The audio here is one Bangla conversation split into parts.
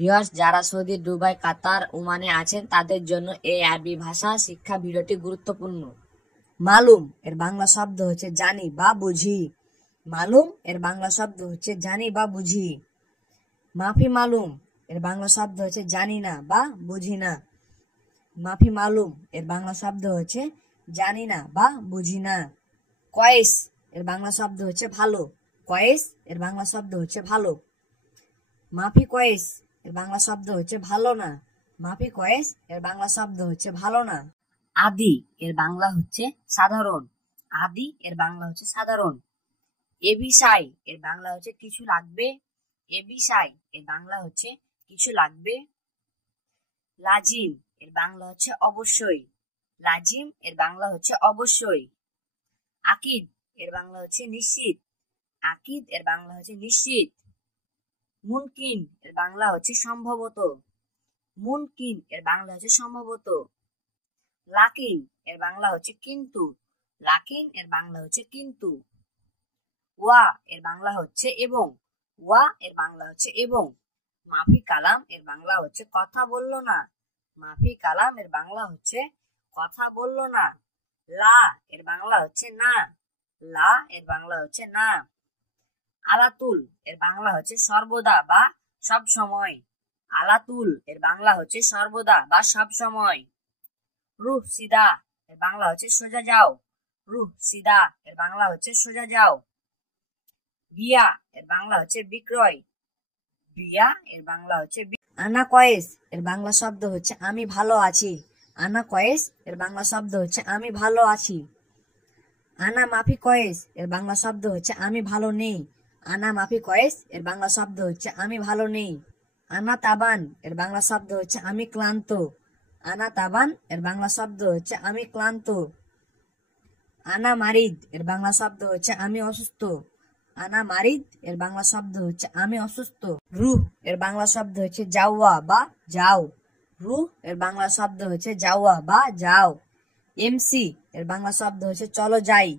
ভিউয়ার্স, যারা সৌদি, দুবাই, কাতার, ওমানে আছেন তাদের জন্য এই আরবি ভাষা শিক্ষা ভিডিওটি গুরুত্বপূর্ণ। মালুম এর বাংলা শব্দ হচ্ছে জানি বা বুঝি। মালুম এর বাংলা শব্দ হচ্ছে জানি বা বুঝি। মাফি মালুম এর বাংলা শব্দ হচ্ছে জানি না বা বুঝি না। মাফি মালুম এর বাংলা শব্দ হচ্ছে জানি না বা বুঝি না। কয়েস এর বাংলা শব্দ হচ্ছে ভালো। কয়েস এর বাংলা শব্দ হচ্ছে ভালো। মাফি কয়েস এর বাংলা শব্দ হচ্ছে ভালো না। মাফি কয়েস এর বাংলা শব্দ হচ্ছে ভালো না। আদি এর বাংলা হচ্ছে সাধারণ। আদি এর বাংলা হচ্ছে সাধারণ। এ বিষয় এর বাংলা হচ্ছে কিছু লাগবে। এ বিষয় এর বাংলা হচ্ছে কিছু লাগবে। লাজিম এর বাংলা হচ্ছে অবশ্যই। লাজিম এর বাংলা হচ্ছে অবশ্যই। আকিদ এর বাংলা হচ্ছে নিশ্চিত। আকিদ এর বাংলা হচ্ছে নিশ্চিত। মুনকিন এর বাংলা হচ্ছে সম্ভবত। মুনকিন এর বাংলা হচ্ছে সম্ভবত। লাকিন এর বাংলা হচ্ছে কিন্তু। লাকিন এর বাংলা হচ্ছে কিন্তু। ওয়া এর বাংলা হচ্ছে এবং। ওয়া এর বাংলা হচ্ছে এবং। মাফি কালাম এর বাংলা হচ্ছে কথা বললো না। মাফি কালাম এর বাংলা হচ্ছে কথা বললো না। লা এর বাংলা হচ্ছে না। লা এর বাংলা হচ্ছে না। আলাতুল এর বাংলা হচ্ছে সর্বদা বা সব সময়। আলাতুল এর বাংলা হচ্ছে সর্বদা বা সব সময়। রুহ সিদা এর বাংলা হচ্ছে সোজা যাও। রুহ সিদা এর বাংলা হচ্ছে সোজা যাও। বিয়া এর বাংলা হচ্ছে বিক্রয়। বিয়া এর বাংলা হচ্ছে আনা কয়েস এর বাংলা শব্দ হচ্ছে আমি ভালো আছি। আনা কয়েস এর বাংলা শব্দ হচ্ছে আমি ভালো আছি। আনা মাফি কয়েস এর বাংলা শব্দ হচ্ছে আমি ভালো নেই। আনা মাফি কয়েস এর বাংলা শব্দ হচ্ছে আমি ভালো নেই। আনা তাবান এর বাংলা শব্দ হচ্ছে আমি ক্লান্ত। আনা তাবান এর বাংলা শব্দ হচ্ছে আমি ক্লান্ত। আনা মারিদ এর বাংলা শব্দ হচ্ছে আমি অসুস্থ। আনা মারিদ এর বাংলা শব্দ হচ্ছে আমি অসুস্থ। রুহ এর বাংলা শব্দ হচ্ছে যাওয়া বা যাও। রুহ এর বাংলা শব্দ হচ্ছে যাওয়া বা যাও। এমসি এর বাংলা শব্দ হচ্ছে চলো যাই।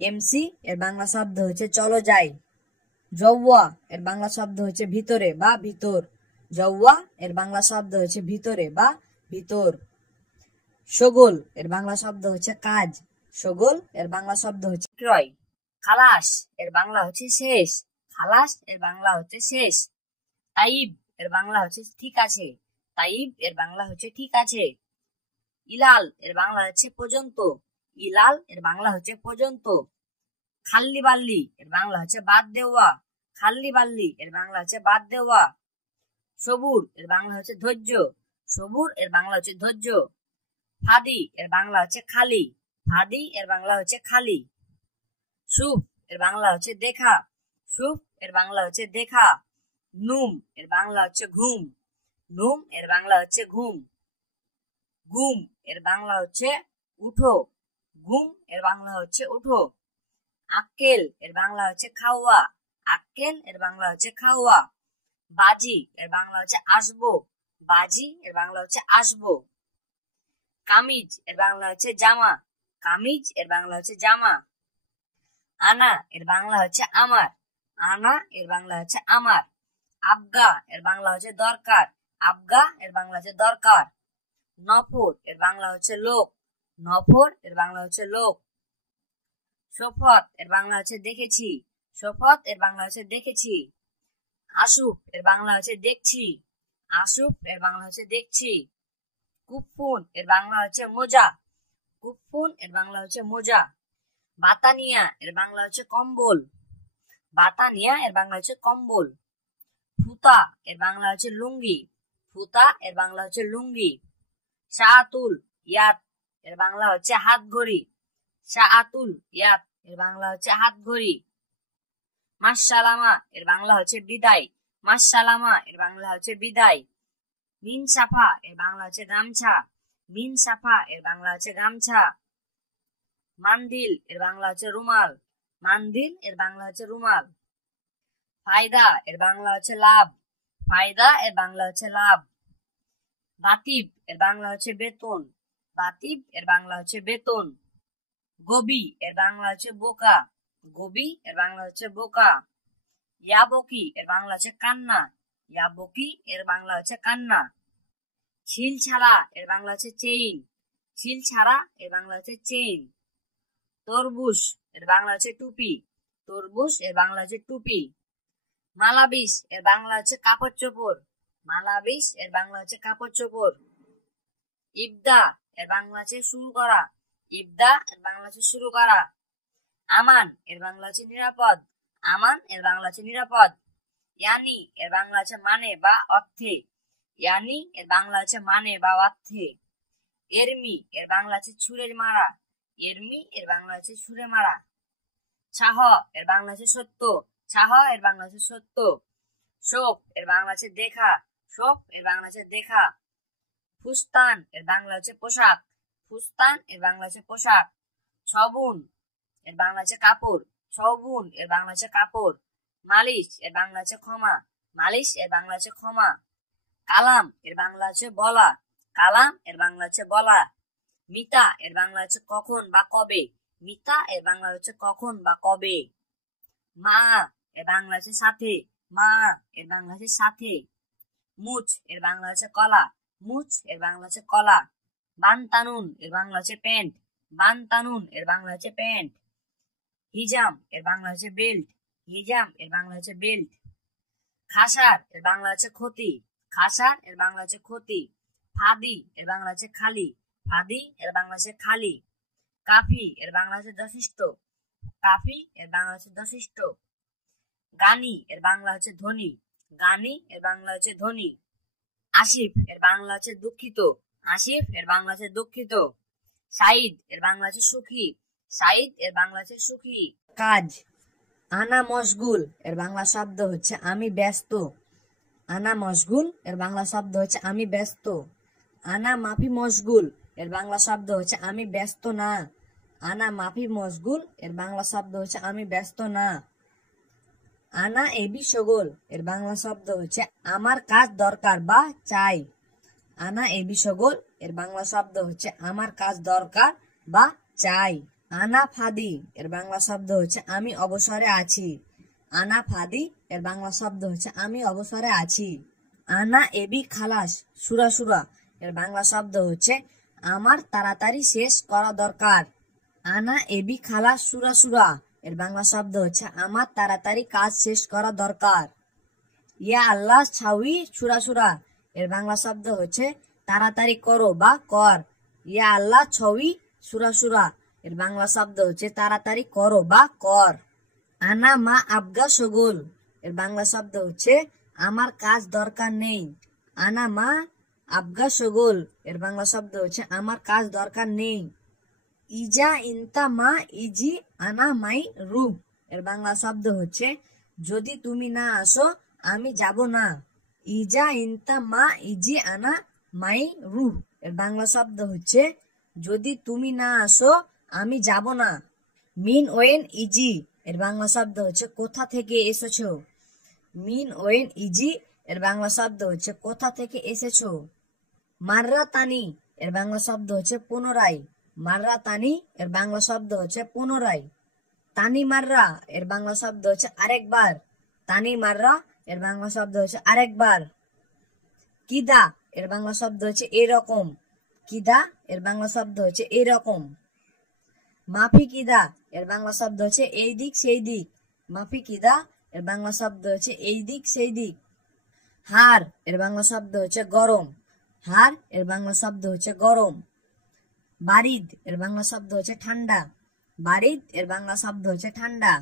এমসি এর বাংলা শব্দ হচ্ছে চলো যাই। জওয়া এর বাংলা শব্দ হচ্ছে ভিতরে বা ভিতর। জওয়া এর বাংলা শব্দ হচ্ছে ভিতরে বা ভিতর। শগল এর বাংলা শব্দ হচ্ছে কাজ। শগল এর বাংলা শব্দ হচ্ছে ক্রয়। খালাস এর বাংলা হচ্ছে শেষ। খালাস এর বাংলা হচ্ছে শেষ। তাইব এর বাংলা হচ্ছে ঠিক আছে। তাইব এর বাংলা হচ্ছে ঠিক আছে। ইলাল এর বাংলা হচ্ছে পর্যন্ত। ইলাল এর বাংলা হচ্ছে পর্যন্ত। খাল্লি বাল্লি এর বাংলা হচ্ছে বাদ দেওয়া। খাল্লি বাল্লি এর বাংলা হচ্ছে বাদ দেওয়া। সবুর এর বাংলা হচ্ছে ধৈর্য। সবুর এর বাংলা হচ্ছে ধৈর্য। ফাদি এর বাংলা হচ্ছে খালি। ফাদি এর বাংলা হচ্ছে খালি। সুফ এর বাংলা হচ্ছে দেখা। সুফ এর বাংলা হচ্ছে দেখা। নুম এর বাংলা হচ্ছে ঘুম। নুম এর বাংলা হচ্ছে ঘুম। গুম এর বাংলা হচ্ছে উঠো। গুম এর বাংলা হচ্ছে উঠো। আক্কেল এর বাংলা হচ্ছে খাওয়া। আক্কেল এর বাংলা হচ্ছে খাওয়া। বাজি এর বাংলা হচ্ছে আসবো। বাজি এর বাংলা হচ্ছে আসবো। কামিজ এর বাংলা হচ্ছে জামা। কামিজ এর বাংলা হচ্ছে জামা। আনা এর বাংলা হচ্ছে আমার। আনা এর বাংলা হচ্ছে আমার। আবগা এর বাংলা হচ্ছে দরকার। আবগা এর বাংলা হচ্ছে দরকার। নফর এর বাংলা হচ্ছে লোক। নফর এর বাংলা হচ্ছে লোক। শফত এর বাংলা হচ্ছে দেখেছি। শফত এর বাংলা হচ্ছে দেখেছি। আসুফ এর বাংলা হচ্ছে দেখছি। আসুফ এর বাংলা হচ্ছে দেখছি। কুফুন এর বাংলা হচ্ছে মোজা। কুফুন এর বাংলা হচ্ছে মোজা। বাতানিয়া এর বাংলা হচ্ছে কম্বল। বাতানিয়া এর বাংলা হচ্ছে কম্বল। ফুতা এর বাংলা হচ্ছে লুঙ্গি। ফুতা এর বাংলা হচ্ছে লুঙ্গি। শাহাতুল ইয়াত এর বাংলা হচ্ছে হাত ঘড়ি। শাহাতুল ইয়াত এর বাংলা হচ্ছে হাত ঘড়ি। মাসসালামা এর বাংলা হচ্ছে বিদায়। মাসসালামা এর বাংলা হচ্ছে বিদায়। মিন সাফা এর বাংলা হচ্ছে গামছা। মিন সাফা এর বাংলা হচ্ছে গামছা। মান্দিল এর বাংলা হচ্ছে রুমাল। মান্দিল এর বাংলা হচ্ছে রুমাল। ফায়দা এর বাংলা হচ্ছে লাভ। ফায়দা এর বাংলা হচ্ছে লাভ। বাতিব এর বাংলা হচ্ছে বেতন। বাতিব এর বাংলা হচ্ছে বেতন। গবি এর বাংলা হচ্ছে বোকা। গবি এর বাংলা হচ্ছে বোকা। ইয়াবকি এর বাংলা হচ্ছে কান্না। ইয়াবকি এর বাংলা হচ্ছে কান্না। ছিল ছাড়া এর বাংলা হচ্ছে চেইন। ছিল ছাড়া এর বাংলা হচ্ছে চেইন। তরবুজ এর বাংলা হচ্ছে টুপি। তরবুজ এর বাংলা হচ্ছে টুপি। মালাবিস এর বাংলা হচ্ছে কাপড় চোপড়। মালাবিস এর বাংলা হচ্ছে কাপড় চোপড়। ইবদা এর বাংলা হচ্ছে শুরু করা। ইবদা এর বাংলা হচ্ছে শুরু করা। আমান এর বাংলা হচ্ছে নিরাপদ। আমান এর বাংলা হচ্ছে নিরাপদ। ইয়ানি এর বাংলা হচ্ছে মানে বা অর্থে। ইয়ানি এর বাংলা হচ্ছে মানে বা অর্থে। এরমি এর বাংলা হচ্ছে ছুঁড়ে মারা। এরমি এর বাংলা হচ্ছে ছুঁড়ে মারা। ছাহ এর বাংলা হচ্ছে সত্য। ছাহ এর বাংলা হচ্ছে সত্য। শোক এর বাংলা হচ্ছে দেখা। শোক এর বাংলা হচ্ছে দেখা। ফুস্তান এর বাংলা হচ্ছে পোশাক। ফুস্তান এর বাংলা হচ্ছে পোশাক। ছবুন এর বাংলা হচ্ছে কাপড়। ছবুন এর বাংলা হচ্ছে কাপড়। মালিশ এর বাংলা হচ্ছে ক্ষমা। মালিশ এর বাংলা হচ্ছে ক্ষমা। কালাম এর বাংলা হচ্ছে বলা। কালাম এর বাংলা হচ্ছে বলা। মিতা এর বাংলা হচ্ছে কখন বা কবে। মিতা এর বাংলা হচ্ছে কখন বা কবে। মা এর বাংলা হচ্ছে সাথে। মা এর বাংলা হচ্ছে সাথে। মুচ এর বাংলা হচ্ছে কলা। মুচ এর বাংলা হচ্ছে কলা। বানতানুন এর বাংলা হচ্ছে প্যান্ট। বানতানুন এর বাংলা হচ্ছে প্যান্ট। হিজাম এর বাংলা হচ্ছে বেল্ট। হিজাম এর বাংলা হচ্ছে বেল্ট। খাসার এর বাংলা হচ্ছে ক্ষতি। খাসার এর বাংলা হচ্ছে ক্ষতি। ফাদি এর বাংলা হচ্ছে খালি। ফাদি এর বাংলা হচ্ছে খালি। কাফি এর বাংলা হচ্ছে যথেষ্ট। কাফি এর বাংলা হচ্ছে যথেষ্ট। গানি এর বাংলা হচ্ছে ধনী। গানি এর বাংলা হচ্ছে ধনী। আসিফ এর বাংলা হচ্ছে দুঃখিত। আসিফ এর বাংলা হচ্ছে দুঃখিত। সাইদ এর বাংলা হচ্ছে সুখী। সাইদ এর বাংলা হচ্ছে সুখী। কাজ আনা মশগুল এর বাংলা শব্দ হচ্ছে আমি ব্যস্ত। আনা মশগুল এর বাংলা শব্দ হচ্ছে আমি ব্যস্ত। আনা মাফি মশগুল এর বাংলা শব্দ হচ্ছে আমি ব্যস্ত না। আনা মাফি মশগুল এর বাংলা শব্দ হচ্ছে আমি ব্যস্ত না। আনা এবি সগোল এর বাংলা শব্দ হচ্ছে আমার কাজ দরকার বা চাই। আনা এবি সগোল এর বাংলা শব্দ হচ্ছে আমার কাজ দরকার বা চাই। আনা ফাদি এর বাংলা শব্দ হচ্ছে আমি অবসরে আছি। আনা ফাদি এর বাংলা শব্দ হচ্ছে আমি অবসরে আছি। আনা এবি খালাস সুরা সুরা এর বাংলা শব্দ হচ্ছে আমার তাড়াতাড়ি শেষ করা দরকার। আনা এবি খালাস সুরা সুরা এর বাংলা শব্দ হচ্ছে আমার তাড়াতাড়ি কাজ শেষ করা দরকার। ইয়া আল্লাহ ছাউই সুরা সুরা এর বাংলা শব্দ হচ্ছে তাড়াতাড়ি করো বা কর। ইয়া আল্লাহ ছবি সুরা সুরা এর বাংলা শব্দ হচ্ছে তাড়াতাড়ি করো বা কর। আনা মা আবগা সগুল এর বাংলা শব্দ হচ্ছে আমার কাজ দরকার নেই। আনা মা আবগা সগুল এর বাংলা শব্দ হচ্ছে আমার কাজ দরকার নেই। ইজা ইনতা মা ইজি আনা মাই রুহ এর বাংলা শব্দ হচ্ছে যদি তুমি না আসো আমি যাব না। ইজা ইনতা মা ইজি আনা মাই রুহ এর বাংলা শব্দ হচ্ছে যদি তুমি না আসো আমি যাব না। মিন ওয়েন ইজি এর বাংলা শব্দ হচ্ছে কোথা থেকে এসেছো। মিন ওয়েন ইজি এর বাংলা শব্দ হচ্ছে কোথা থেকে এসেছো। মাররা তানি এর বাংলা শব্দ হচ্ছে পুনরায়। মাররা তানি এর বাংলা শব্দ হচ্ছে পুনরায়। তানি মাররা এর বাংলা শব্দ হচ্ছে আরেকবার। তানি মাররা এর বাংলা শব্দ হচ্ছে আরেকবার। কিদা এর বাংলা শব্দ হচ্ছে এরকম। কিদা এর বাংলা শব্দ হচ্ছে এরকম। মাফি কিদা এর বাংলা শব্দ হচ্ছে এই দিক সেই দিক। মাফি কিদা এর বাংলা শব্দ হচ্ছে এই দিক সেই দিক। হার এর বাংলা শব্দ হচ্ছে গরম। হার এর বাংলা শব্দ হচ্ছে গরম। বারিদ এর বাংলা শব্দ হচ্ছে ঠান্ডা। বারিদ এর বাংলা শব্দ হচ্ছে ঠান্ডা।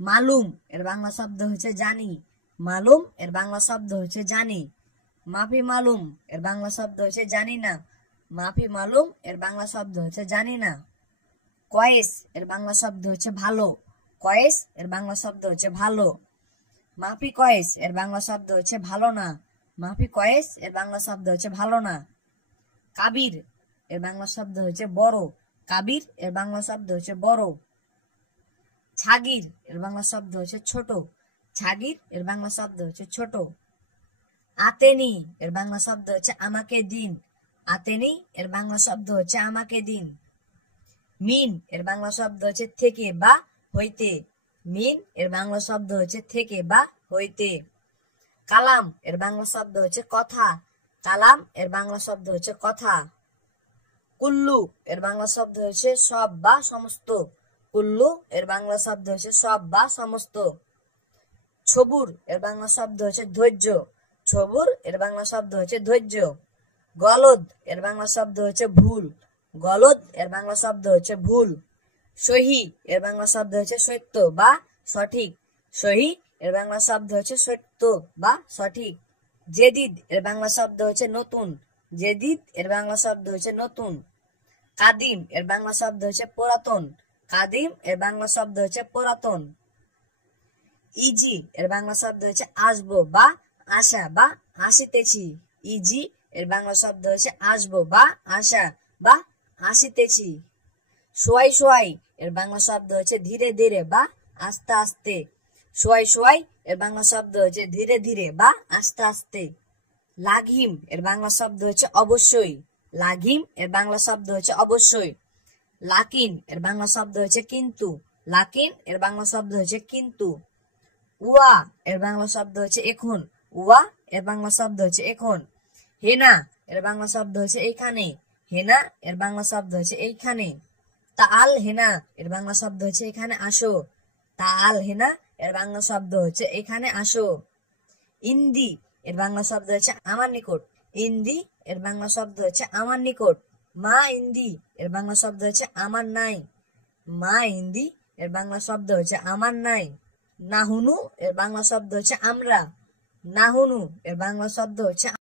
মালুম এর বাংলা শব্দ হচ্ছে জানি। মালুম এর বাংলা শব্দ হচ্ছে জানি। মাফি মালুম এর বাংলা শব্দ হচ্ছে জানি না। মাফি মালুম এর বাংলা শব্দ হচ্ছে জানি না। কয়েস এর বাংলা শব্দ হচ্ছে ভালো। কয়েস এর বাংলা শব্দ হচ্ছে ভালো। মাফি কয়েস এর বাংলা শব্দ হচ্ছে ভালো না। মাফি কয়েস এর বাংলা শব্দ হচ্ছে ভালো না। কাবির এর বাংলা শব্দ হচ্ছে বড়। কাবির এর বাংলা শব্দ হচ্ছে বড়। ছাগির এর বাংলা শব্দ হচ্ছে ছোট। ছাগির এর বাংলা শব্দ হচ্ছে ছোট। আতেনি এর বাংলা শব্দ হচ্ছে আমাকে দিন। আতেনি এর বাংলা শব্দ হচ্ছে আমাকে দিন। মিন এর বাংলা শব্দ হচ্ছে থেকে বা হইতে। মিন এর বাংলা শব্দ হচ্ছে থেকে বা হইতে। কালাম এর বাংলা শব্দ হচ্ছে কথা, কালাম এর বাংলা শব্দ হচ্ছে কথা। কুল্লু এর বাংলা শব্দ হচ্ছে সব বা সমস্ত, কুল্লু এর বাংলা শব্দ হচ্ছে সব বা সমস্ত। ছবুর এর বাংলা শব্দ হচ্ছে ধৈর্য, ছবুর এর বাংলা শব্দ হচ্ছে ধৈর্য। গলদ এর বাংলা শব্দ হচ্ছে ভুল, গলদ এর বাংলা শব্দ হচ্ছে ভুল। সহি এর বাংলা শব্দ হচ্ছে সত্য বা সঠিক, সহি এর বাংলা শব্দ হচ্ছে সত্য বা সঠিক। জেদিদ এর বাংলা শব্দ হচ্ছে নতুন, জেদিদ এর বাংলা শব্দ হচ্ছে নতুন। কাদিম এর বাংলা শব্দ হচ্ছে পুরাতন, কাদিম এর বাংলা শব্দ হচ্ছে পুরাতন। ইজি এর বাংলা শব্দ হচ্ছে আসবো বা আশা বা আসিতেছি, ইজি এর বাংলা শব্দ হচ্ছে আসবো বা আশা বা আসিতেছি। সোয়াই সোয়াই এর বাংলা শব্দ হচ্ছে ধীরে ধীরে বা আস্তে আস্তে, সোয়াই সোয়াই এর বাংলা শব্দ হচ্ছে ধীরে ধীরে বা আস্তে আস্তে। লাঘিম এর বাংলা শব্দ হচ্ছে অবশ্যই, লাঘিম এর বাংলা শব্দ হচ্ছে অবশ্যই। লাকিন এর বাংলা শব্দ হচ্ছে কিন্তু, লাকিন এর বাংলা শব্দ হচ্ছে কিন্তু। উয়া এর বাংলা শব্দ হচ্ছে এখন, উয়া এর বাংলা শব্দ হচ্ছে এখন। হেনা এর বাংলা শব্দ হচ্ছে এইখানে, হেনা এর বাংলা শব্দ হচ্ছে এইখানে। তাল হেনা এর বাংলা শব্দ হচ্ছে এখানে আসো, তাল হেনা এর বাংলা শব্দ হচ্ছে এখানে আসো। ইন্দি এর বাংলা শব্দ হচ্ছে আমার নিকট, ইন্দি এর বাংলা শব্দ হচ্ছে আমার নিকট। মা ইন্দি এর বাংলা শব্দ হচ্ছে আমার নাই, মা ইন্দি এর বাংলা শব্দ হচ্ছে আমার নাই। নাহুনু এর বাংলা শব্দ হচ্ছে আমরা, নাহুনু এর বাংলা শব্দ হচ্ছে